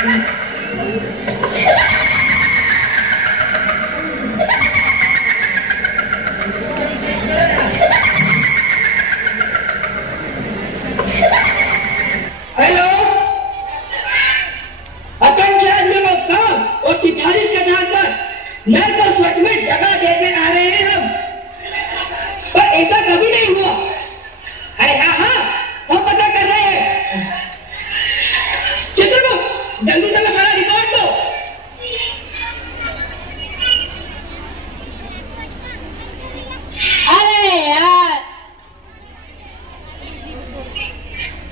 Hello, अपन शहर में मौका और सिफारिश के नाम पर नर को स्वच्छ में जगह देने आ रहे हैं हम, पर ऐसा कभी नहीं हुआ। अरे हाँ हाँ, हम पता कर रहे हैं। चित्रगुप्त, जल्दी से हमारा रिकॉर्ड दो। अरे यार,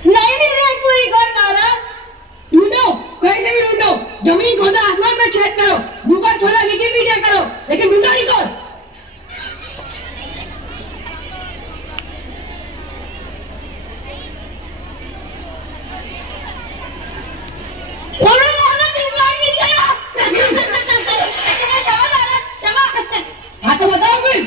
नहीं मिल रहा है कोई रिकॉर्ड महाराज। ढूंढो, कहीं से भी ढूंढो, जमीन खोदा, आसमान में छेद करो, गूगल खोला, विकिपीडिया करो, लेकिन ढूंढो रिकॉर्ड। हाँ तो बताओ फिर।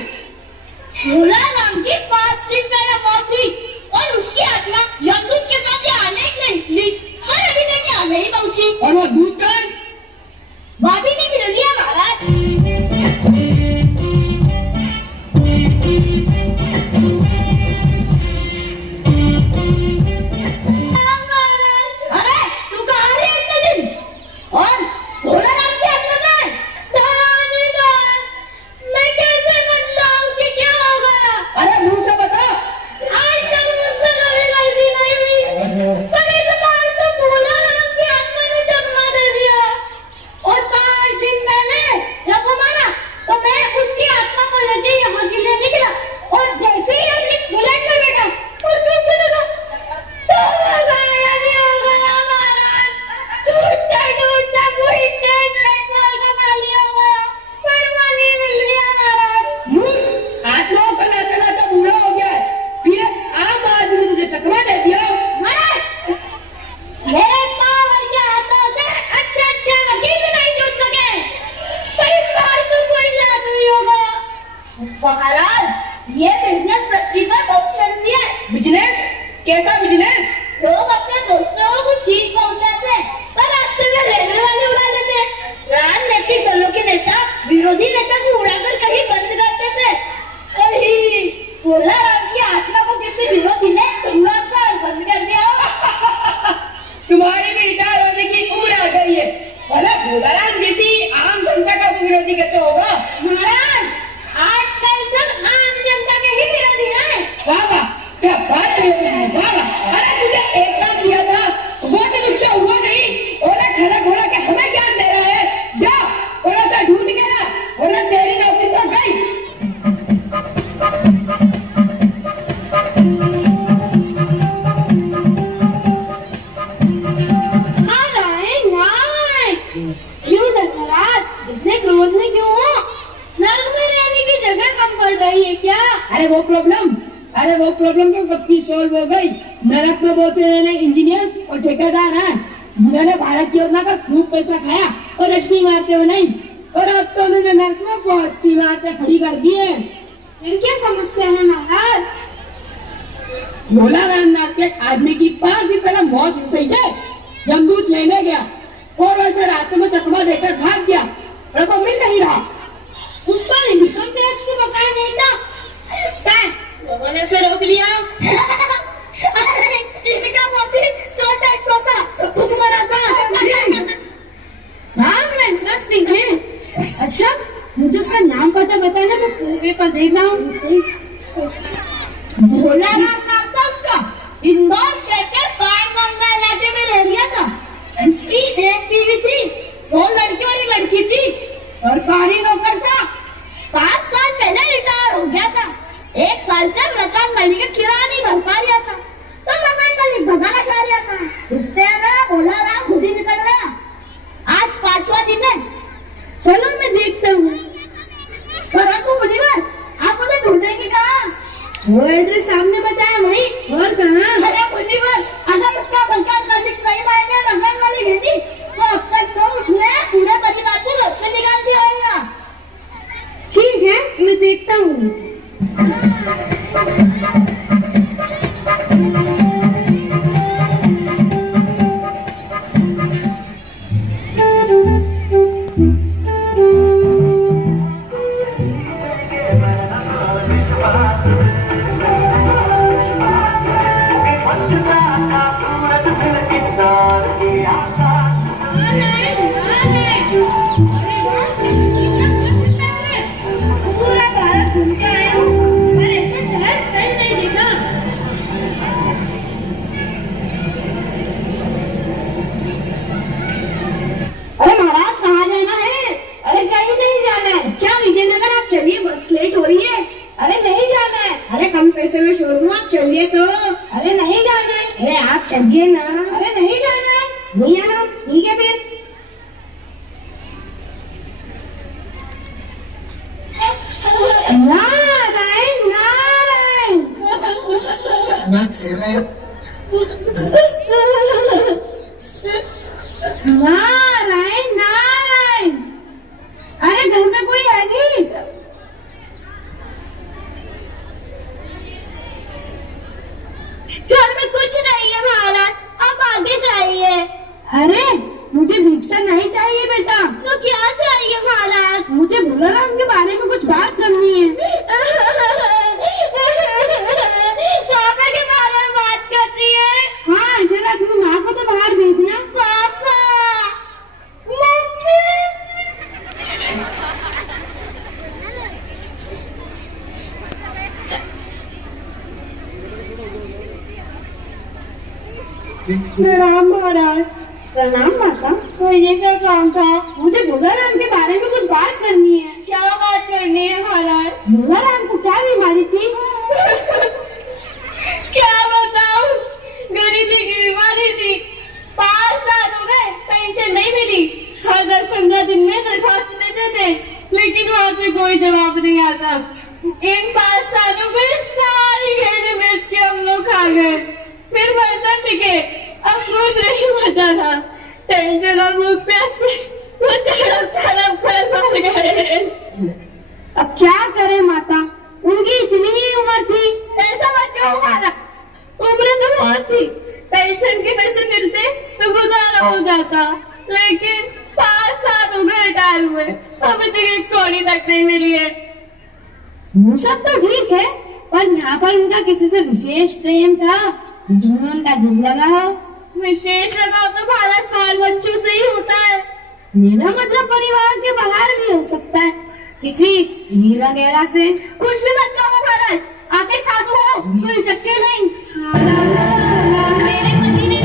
भोला नाम की 5 दिन पहले मौत हुई और उसकी आत्मा यमदूत के साथ आने के लिए निकली और अभी तक यहाँ नहीं पहुंची। और वो दूध का है? भाभी ने मिल लिया महाराज। अरे तू कहाँ रही है इतने दिन? और भोला नाम की आत्मा कहाँ है? मैं कैसे बताऊं कि क्या हो गया? अरे मुंह से बता। आज तक मुझसे कभी गलती नहीं हुई, पर इस बार तो भोला नाम की आत्मा ने चकमा दे दिया। और 5 दिन पहले जब वो मरा तो मैं उसकी आत्मा को लेके यहाँ के लिए निकला और जैसे ही हम बुलेट में बैठा और पीछे लगा तो हो गया, नहीं हो गया महाराज। टूटता कोई पेट्रोल का खाली हो गया, पर मनी मिल गया महाराज। आत्माओं का लाता लाता बूढ़ा हो गया है, फिर आम आदमी तुझे चकमा दे दिया। महाराज, मेरे पावर के हाथों से अच्छे वकील भी नहीं जुट सके, पर इस बार तो कोई जादू ही होगा। महाराज, ये बिजनेस पृथ्वी पर बहुत चलती है। बिजनेस? कैसा बिजनेस? लोग अपने दोस्तों को कुछ चीज पहुंचाते हैं, पर रास्ते में रेलवे वाले उड़ा लेते हैं। राजनीतिक दलों के नेता विरोधी नेता को उड़ाकर कहीं बंद कर देते हैं। अरे भोला राम की आत्मा को किसी विरोधी ने उड़ाकर बंद कर दिया। तुम्हारी भी रिटायर होने की उम्र आ गई है। भला भोलाराम जैसी आम जनता का विरोधी कैसे होगा? महाराज, आजकल सब आम जनता के ही विरोधी हैं। वाह वाह, क्या बात है, वाह वाह। अरे तुझे एक काम दिया था, वो तो तुझसे हुआ नहीं। ओला खड़ा घोड़ा के हमें ज्ञान दे रहा है। जा, ओला तो ढूंढ के ना, ओला तेरी नौकरी तो गई। क्यों धन्यवाद, इससे क्रोध में क्यों हो? नर्क में रहने की जगह कम पड़ रही है क्या? अरे वो प्रॉब्लम तो कब की सॉल्व हो गई। नरक में बहुत से नए इंजीनियर्स और ठेकेदार हैं, जिन्होंने भारत की योजना का खूब पैसा खाया और रस्ती मारते हो नहीं, और अब तो उन्होंने नरक में बहुत सी इमारतें खड़ी कर दी है। फिर क्या समस्या है महाराज? भोला राम नाम के आदमी की 5 दिन पहले मौत हो गई है। जमदूत लेने गया और वैसे रास्ते में चकमा देकर भाग गया और वो मिल नहीं रहा। उस पर इनकम टैक्स की बकाया नहीं था, लोगों ने उसे रोक लिया। इसका मोती 100 टैक्स होता, खुद मरा था। नाम इंटरेस्टिंग है। अच्छा, मुझे उसका नाम पता बताना, मैं न्यूज़पेपर पर देख रहा हूँ। भोला राम नाम था उसका। इंदौर शहर के पांडवंगा इलाके में रह गया था। उसकी एक बीवी थी, 2 लड़के और 1 लड़की थी, और सरकारी नौकर था। 5 साल पहले रिटायर हो गया था। 1 साल से मकान मालिक का किराया नहीं भर पा रहा था, तो मकान मालिक भगाना चाह रहा था। इससे भोला राम खुद ही निकल गया। आज 5वां दिन है। चलो मैं देखता हूँ। परंतु मुनिवर, आप उन्हें ढूंढने की कहा? जो एड्रेस सामने बताया वही, और कहाँ? अरे मुनिवर, अगर उसका मकान मालिक सही मायने मकान मालिक है नहीं, तो अब तक तो उसने पूरे परिवार को घर से निकाल दिया होगा। ठीक है, मैं देखता हूँ। नारायण नारायण, अरे घर में कोई है नहीं? घर में कुछ नहीं है महाराज, आप आगे जाइए। अरे मुझे भिक्षा नहीं चाहिए बेटा। तो क्या चाहिए महाराज? मुझे भोलाराम के बारे में कुछ बात करनी है। चापा के बारे में बात करनी है? हाँ, जरा अपनी माँ को तो बाहर भेजना। पापा, प्रणाम महाराज। प्रणाम माता। तो ये क्या काम था? मुझे भोलाराम के बारे में कुछ बात करनी है। क्या बात करनी है महाराज? भोलाराम को क्या बीमारी थी? क्या बताऊं, गरीबी की बीमारी थी। 5 साल हो गए, पेंशन नहीं मिली। हर 10-15 दिन में दरखास्त देते थे, लेकिन वहाँ से कोई जवाब नहीं आता। इन 5 सालों में सारी भेड़ें बेच के हम लोग खा गए, फिर बर्तन टिके, अफसोस नहीं बचा था। टेंशन और भूख प्यास से वो तड़प कर मर गए। अब क्या करे माता, उनकी इतनी ही उम्र थी। ऐसा मत कहो माता, उम्र तो बहुत थी। पेंशन के पैसे मिलते तो गुजारा हो जाता, लेकिन 5 साल हो गए रिटायर हुए, अभी तक एक कौड़ी तक नहीं मिली है। वो सब तो ठीक है, पर यहाँ पर उनका किसी से विशेष प्रेम था जिसमें उनका दिल लगा हो। विशेष लगाव तो भारत बाल बच्चों से ही होता है। मेरा मतलब परिवार के बाहर भी हो सकता है, किसी स्त्री वगैरह से। कुछ भी मत कहो महाराज, आके साधु हो, कोई चक्के नहीं। मेरे पति ने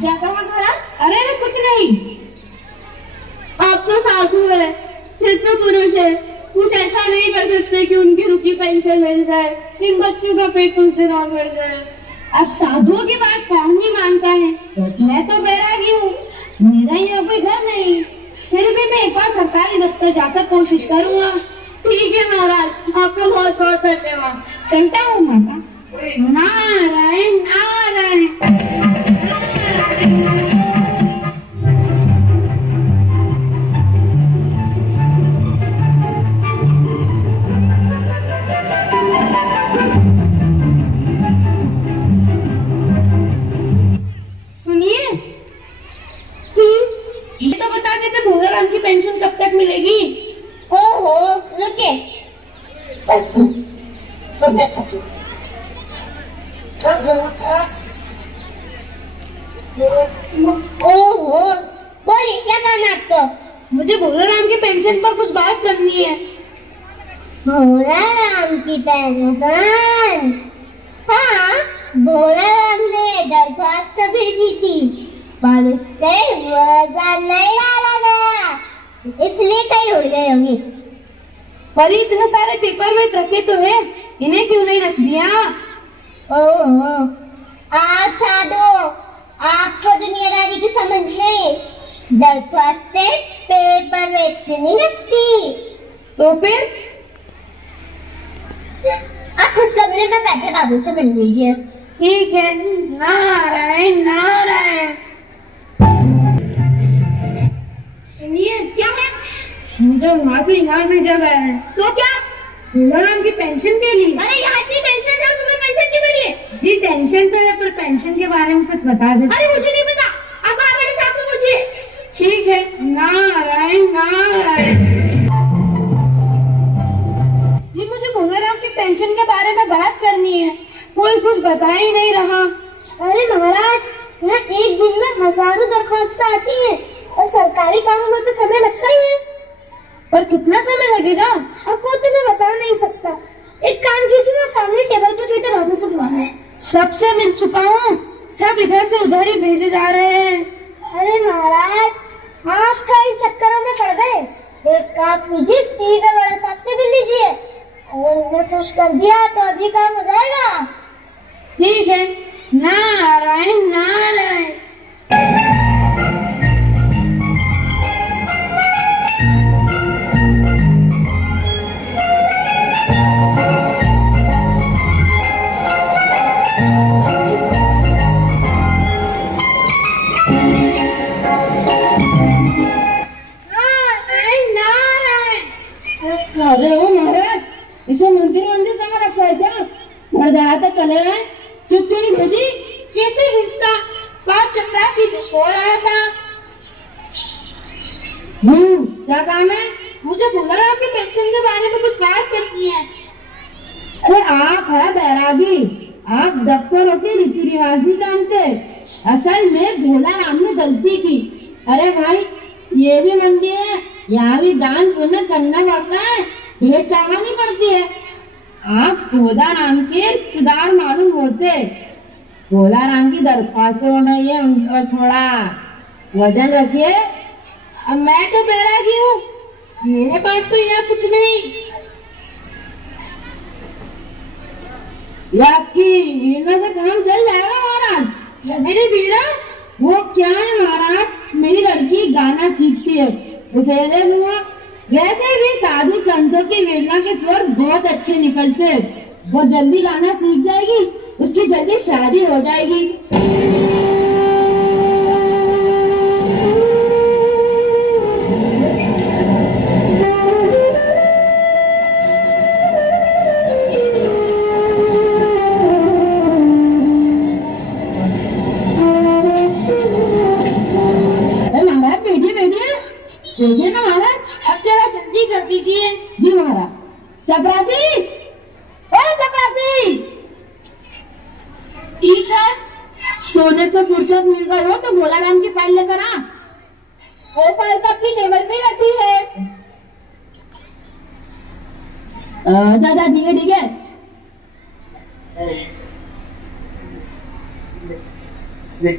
क्या कहा महाराज? अरे कुछ नहीं, आप तो साधु है, सिद्ध पुरुष है, कुछ ऐसा नहीं कर सकते कि उनकी रुकी पेंशन मिल जाए, इन बच्चों का पेट उनसे ना भर जाए। अब साधुओं की बात कौन नहीं मानता है? मैं तो बैरागी हूँ, मेरा यहाँ कोई घर नहीं, फिर भी मैं एक बार सरकारी दफ्तर जाकर कोशिश करूँगा। ठीक है महाराज, आपका बहुत बहुत धन्यवाद। चलता हूँ माता। नारायण नारायण। ये तो बता देते भोलाराम की पेंशन कब तक मिलेगी? ओहो, रुके। ओहो, बोलिए क्या करना है आपको? मुझे भोलाराम की पेंशन पर कुछ बात करनी है। भोलाराम की पेंशन? हाँ, भोलाराम ने दरखास्त भेजी थी, पर उससे वजन नहीं डाला गया, इसलिए कहीं उड़ गए होंगे। पर इतने सारे पेपर में रखे तो है, इन्हें क्यों नहीं रख दिया? ओहो, आप साधो, आपको दुनियादारी की समझ नहीं। दरखास्तें पेपर में अच्छी नहीं लगती। तो फिर आप उस कमरे में बैठे बाबू से मिल लीजिए। ठीक है। नारायण नारायण। सुनिए, क्या है? मुझे वहाँ से यहाँ भेजा गया है। तो क्या? भोलाराम की पेंशन के लिए। अरे यहाँ की टेंशन है, तुम्हें पेंशन की मिली है? जी टेंशन तो है, पर पेंशन के बारे में कुछ बता दे। अरे मुझे नहीं पता, अब आप मेरे साथ से पूछिए। ठीक है। नारायण नारायण। जी मुझे भोलाराम की पेंशन के बारे में बात करनी है, कोई कुछ बता ही नहीं रहा। अरे महाराज, यहाँ एक दिन में हजारों दरखास्त आती है और सरकारी कामों में तो समय लगता ही है। पर कितना समय लगेगा आपको तो मैं बता नहीं सकता। एक काम कीजिए, सामने टेबल पर छोटे बाबू को बुलाना है। सबसे मिल चुका हूँ, सब इधर से उधर ही भेजे जा रहे हैं। अरे महाराज, आप कई चक्करों में पड़ गए। एक काम कीजिए, सीधे बड़े साहब से मिल लीजिए, अगर कुछ कर दिया तो अभी काम हो जाएगा। ठीक है। नारायण नारायण। इसे मंदिर समझ रखा है क्या? धड़धड़ाते चले गए, चुप क्यों नहीं भेजी? कैसे रिश्ता बात चपरासी जो सो रहा था। क्या काम है? मुझे बोला आपके पेंशन के बारे में कुछ बात करनी है। अरे आप है बैरागी, आप दफ्तरों के रीति रिवाज भी जानते। असल में भोला राम ने गलती की। अरे भाई ये भी मंदिर है, यहाँ भी दान पुण्य करना पड़ता है, भेंट चढ़ानी पड़ती है। आप भोला राम के रिश्तेदार मालूम होते। भोला राम की दरख्वास्त बनाइए, उन पर छोड़ा वजन रखिए। अब मैं तो बैरागी हूँ, मेरे पास तो यह कुछ नहीं। ये आपकी वीणा से काम चल जाएगा महाराज। मेरी वीणा? वो क्या है महाराज, मेरी लड़की गाना सीखती है, उसे दे दूंगा। वैसे भी साधु संतों की वीणा के स्वर बहुत अच्छे निकलते हैं। वो जल्दी गाना सीख जाएगी, उसकी जल्दी शादी हो जाएगी। देखिए ना महाराज, अब जरा जल्दी कर दीजिए। जी महाराज। चपरासी, ओ चपरासी, सर सोने से फुर्सत मिल गई हो तो भोला राम की फाइल लेकर आ। वो फाइल तो आपकी टेबल पे रखी है। जा जा, ठीक है ठीक है।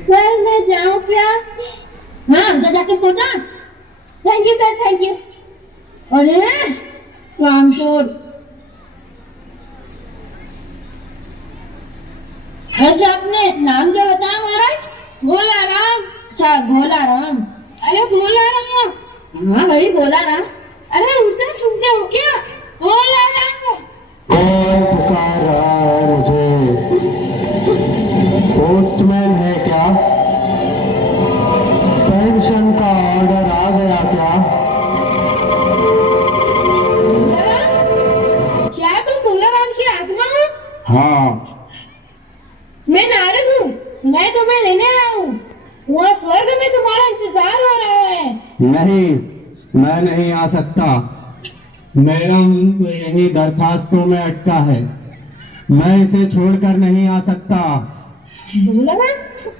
सर मैं जाऊँ क्या? हाँ जा, जाके सो जा। Thank you sir, thank you. अरे कामचोर, वैसे आपने नाम क्या बताया महाराज? भोला राम। अच्छा भोला राम। अरे भोला राम। हाँ भाई भोला राम। अरे उसे सुनते हो क्या? भोला राम। कौन पुकार रहा है मुझे? पोस्टमैन है क्या? पेंशन का ऑर्डर आ गया क्या? क्या तुम भोला राम की आत्मा हो? हाँ, मैं नारद हूँ, मैं तुम्हें लेने आया हूँ। वहाँ स्वर्ग में तुम्हारा इंतजार हो रहा है। नहीं, मैं नहीं आ सकता। मेरा मन तो यही दरखास्तों में अटका है, मैं इसे छोड़कर नहीं आ सकता। भोला राम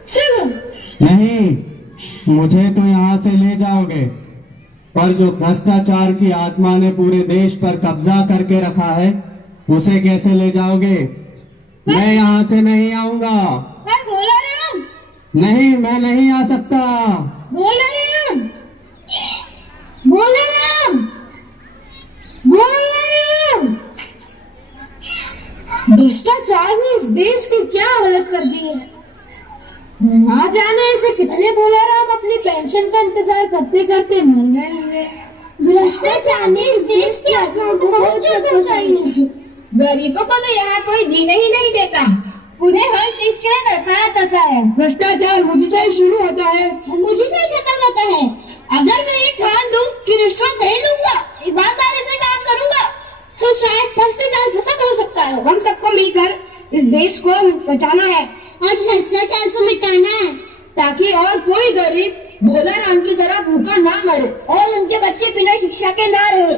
चलो। नहीं, मुझे तो यहाँ से ले जाओगे, पर जो भ्रष्टाचार की आत्मा ने पूरे देश पर कब्जा करके रखा है उसे कैसे ले जाओगे? मैं यहाँ से नहीं आऊंगा। पर भोला राम। नहीं, मैं नहीं आ सकता। भोला राम। भोला राम। भोला राम। भ्रष्टाचार ने इस देश की क्या हालत कर दी है। ना जाने ऐसे कितने भोला राम अपनी पेंशन का इंतजार करते करते मर गए होंगे। भ्रष्टाचार ने इस देश की आत्माओं को बहुत चोट पहुंचाई है। गरीबों को तो यहाँ कोई जीने ही नहीं देता, उन्हें हर चीज के लिए तड़पाया जाता है। भ्रष्टाचार मुझसे ही शुरू होता है, मुझे से खत्म होता है। अगर मैं ये ठान दूं कि रिश्वत नहीं लूंगा, ईमानदारी से काम करूंगा, तो शायद भ्रष्टाचार खत्म हो सकता है। हम सबको मिलकर इस देश को बचाना है और भ्रष्टाचार को मिटाना है, ताकि और कोई गरीब भोला राम की तरह भूखा ना मरे और उनके बच्चे बिना शिक्षा के ना रहे।